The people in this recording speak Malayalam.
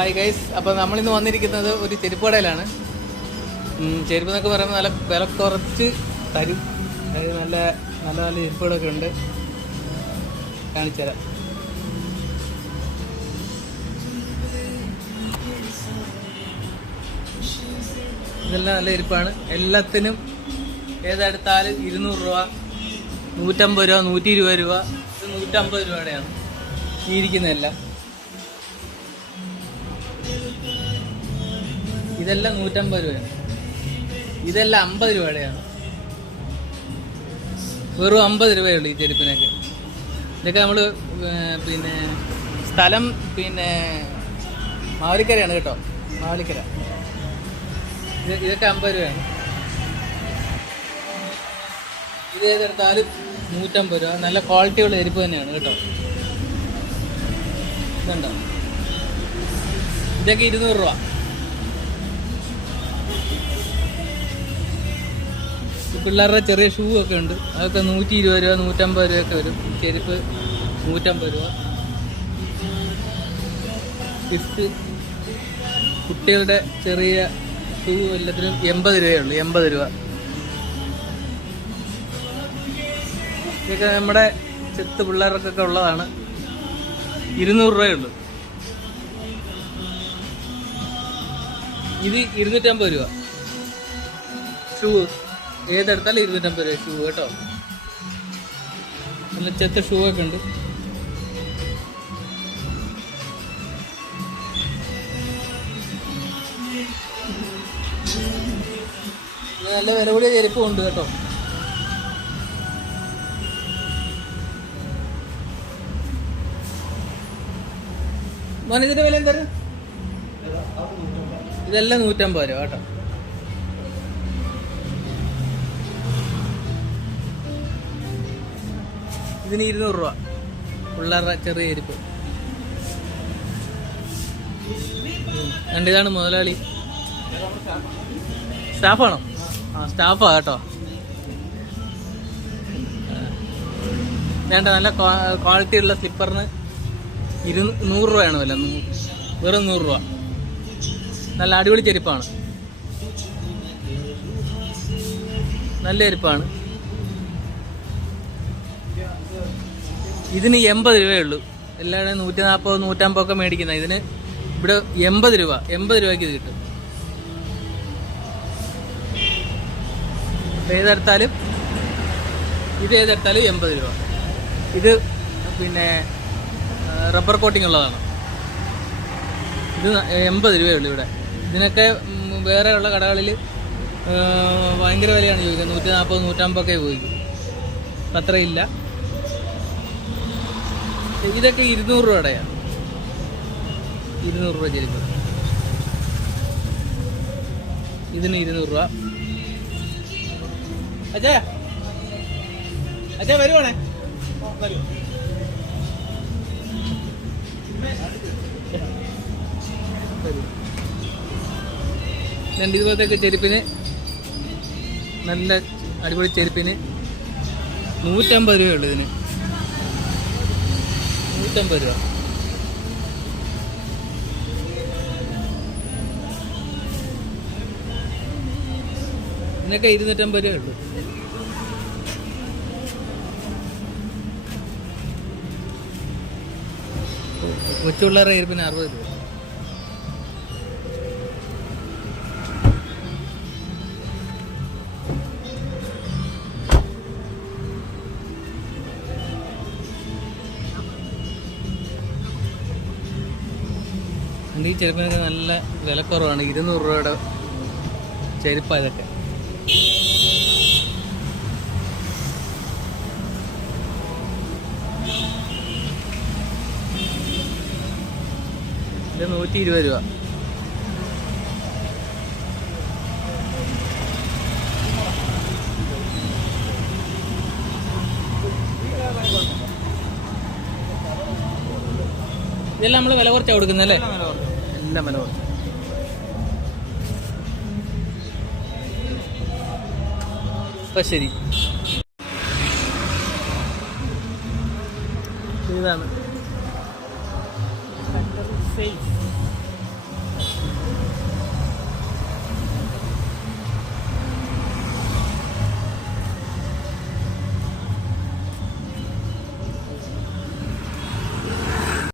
ഹായ് ഗൈസ്, അപ്പോൾ നമ്മളിന്ന് വന്നിരിക്കുന്നത് ഒരു ചെരുപ്പ് കടയിലാണ്. ചെരുപ്പ് എന്നൊക്കെ പറയുമ്പോൾ നല്ല വില കുറച്ച് തരും. അതായത് നല്ല നല്ല നല്ല ചെരുപ്പുകളൊക്കെ ഉണ്ട്. കാണിച്ചു തരാം. ഇതെല്ലാം നല്ല ചെരുപ്പാണ്. എല്ലാത്തിനും ഏതെടുത്താലും 200 രൂപ, 150 രൂപ, 120 രൂപ, ഇത് 150 രൂപയുടെയാണ് ഈ ഇരിക്കുന്നതെല്ലാം. ഇതെല്ലാം 150 രൂപയാണ്. ഇതെല്ലാം 50 രൂപയുടെയാണ്. വെറും 50 രൂപയുള്ളൂ ഈ ചെരുപ്പിനൊക്കെ. ഇതൊക്കെ നമ്മൾ പിന്നെ സ്ഥലം മാവേലിക്കരയാണ് കേട്ടോ, മാവേലിക്കര. ഇതൊക്കെ 50 രൂപയാണ്. ഇത് ഏതെടുത്താലും 150 രൂപ. നല്ല ക്വാളിറ്റിയുള്ള ചെരുപ്പ് തന്നെയാണ് കേട്ടോ. ഇതുണ്ടോ, ഇതൊക്കെ 200 രൂപ. പിള്ളേരുടെ ചെറിയ ഷൂ ഒക്കെ ഉണ്ട്, അതൊക്കെ 120 രൂപ, 150 രൂപയൊക്കെ വരും. ചെരുപ്പ് 150 രൂപ. ഗിഫ്റ്റ് കുട്ടികളുടെ ചെറിയ ഷൂ എല്ലാത്തിനും 80 രൂപയുള്ളൂ, 80 രൂപ. ഇതൊക്കെ നമ്മുടെ ചെത്ത് പിള്ളേർക്കൊക്കെ ഉള്ളതാണ്. 200 രൂപയുള്ളൂ. ഇത് 250 രൂപ. ഷൂ ഏതെടുത്താലും 250 രൂപ ഷൂ കേട്ടോ. നല്ല ചെത്ത ഷൂ ഒക്കെ ഉണ്ട്. നല്ല വില കൂടിയ ചെരുപ്പും ഉണ്ട് കേട്ടോ. മോനെ ഇതിന്റെ വില എന്താ? ഇതെല്ലാം 150 രൂപ കേട്ടോ. ഇതിന് 200 രൂപ. പിള്ളേരുടെ ചെറിയ ചെരുപ്പ്. ഇതാണ് മുതലാളി. സ്റ്റാഫാണോ? ആ, സ്റ്റാഫാ കേട്ടോ. വേണ്ട, നല്ല ക്വാളിറ്റി ഉള്ള സ്ലിപ്പറിന് 100 രൂപയാണ് വില. വെറും 100 രൂപ. നല്ല അടിപൊളി ചെരുപ്പാണ്, നല്ല ചെരുപ്പാണ്. ഇതിന് 80 രൂപയുള്ളൂ. എല്ലാവരും 140, 150 ഒക്കെ മേടിക്കുന്നത്. ഇതിന് ഇവിടെ 80 രൂപ. 80 രൂപയ്ക്ക് ഇത് കിട്ടും. ഏതെടുത്താലും ഇത് ഏതെടുത്താലും 80 രൂപ. ഇത് റബ്ബർ കോട്ടിംഗ് ഉള്ളതാണ്. ഇത് 80 രൂപയുള്ളൂ ഇവിടെ. ഇതിനൊക്കെ വേറെ ഉള്ള കടകളിൽ ഭയങ്കര വിലയാണ് ചോദിക്കുന്നത്. 140, 150 ഒക്കെ ചോദിക്കും. അത്രയില്ല. ഇതൊക്കെ 200 രൂപയുടെയാണ്. 200 രൂപ ചെരുപ്പ്. ഇതിന് 200 രൂപ. അച്ഛാ വരുവാണേ. രണ്ട് ഇതുപോലത്തെ ചെരുപ്പിന്, നല്ല അടിപൊളി ചെരുപ്പിന് 150 രൂപയുള്ളൂ. ഇതിന് 150 രൂപ. ഇതിനൊക്കെ 250 രൂപയുള്ളൂ. കൊച്ചുപിള്ളേരുടെ ചെരുപ്പിന് 60 രൂപ. ഈ ചെരുപ്പിനൊക്കെ നല്ല വിലക്കുറവാണ്. 200 രൂപയുടെ ചെരുപ്പാണ് ഇതൊക്കെ. ഇത് 120 രൂപ. ഇതെല്ലാം നമ്മൾ വില കുറച്ചാണ് കൊടുക്കുന്നല്ലേ? എല്ലാം വില കുറച്ച്. അപ്പം ശരി. ഇതാണ്.